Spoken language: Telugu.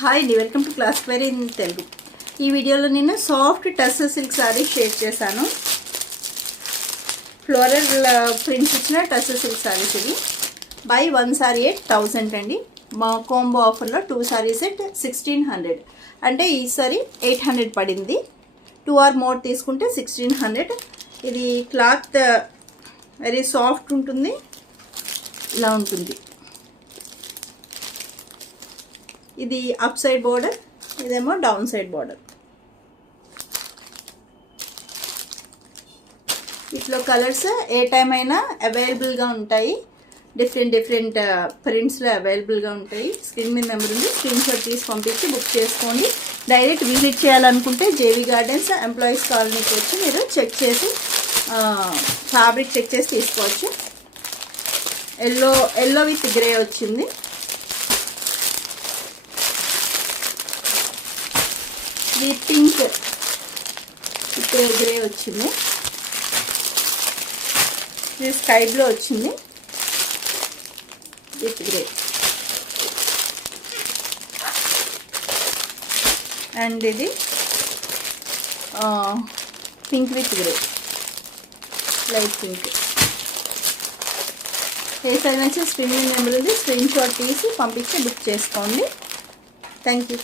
హాయ్ అండి, welcome to class query in Telugu. ఈ వీడియోలో నేను soft tussar silk sorry share చేశాను. ఫ్లోరల్ ప్రింట్స్ ఇచ్చిన టస్సర్ సిల్క్ సారీస్ ఇవి. బై 1 సారీ ఎట్ 1000 అండి. మా కాంబో ఆఫర్లో 2 సారీస్ ఎట్ 1600, అంటే ఈ సారీ 800 పడింది. 2 ఆర్ మోర్ తీసుకుంటే 1600. ఇది క్లాత్ వెరీ సాఫ్ట్ ఉంటుంది, ఇలా ఉంటుంది. ఇది అప్ సైడ్ బోర్డర్, ఇదేమో డౌన్ సైడ్ బోర్డర్. వీటిలో కలర్స్ ఏ టైం అయినా అవైలబుల్గా ఉంటాయి. డిఫరెంట్ ప్రింట్స్లో అవైలబుల్గా ఉంటాయి. స్క్రీన్ మీద నెంబర్ ఉంది, స్క్రీన్ షాట్ తీసి పంపించి బుక్ చేసుకోండి. డైరెక్ట్ విజిట్ చేయాలనుకుంటే జేవి గార్డెన్స్ ఎంప్లాయీస్ కాలనీకి వచ్చి మీరు చెక్ చేసి ఫ్యాబ్రిక్ చెక్ చేసి తీసుకోవచ్చు. ఎల్లో విత్ గ్రే వచ్చింది. ఇది పింక్ విత్ గ్రే వచ్చింది. ఇది స్కై బ్లూ వచ్చింది విత్ గ్రే. అండ్ ఇది pink with grey, light pink. A size నుంచి స్క్రీన్ నెంబర్ ఉంది, స్క్రీన్ షాట్ తీసి పంపించి బుక్ చేసుకోండి. Thank you.